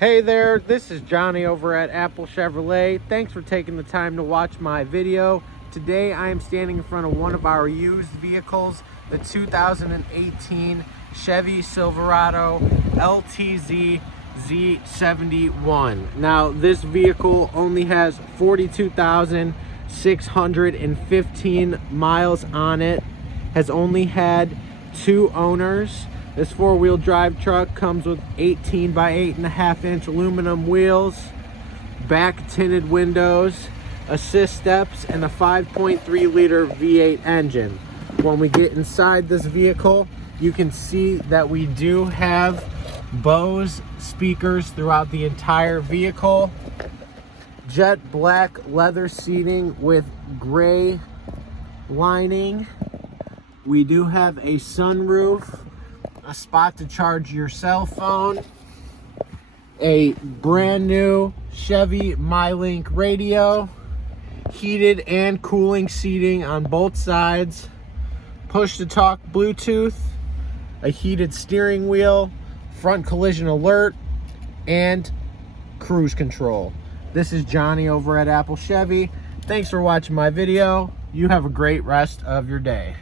Hey there, this is Johnny over at Apple Chevrolet. Thanks for taking the time to watch my video. Today I am standing in front of one of our used vehicles, the 2018 Chevy Silverado LTZ Z71. Now this vehicle only has 42,615 miles on it, has only had 2 owners. This 4-wheel drive truck comes with 18 by 8.5 inch aluminum wheels, back tinted windows, assist steps, and a 5.3 liter V8 engine. When we get inside this vehicle, you can see that we do have Bose speakers throughout the entire vehicle, jet black leather seating with gray lining. We do have a sunroof, a spot to charge your cell phone, a brand new Chevy MyLink radio, heated and cooling seating on both sides, push to talk Bluetooth, a heated steering wheel, front collision alert, and cruise control. This is Johnny over at Apple Chevy. Thanks for watching my video. You have a great rest of your day.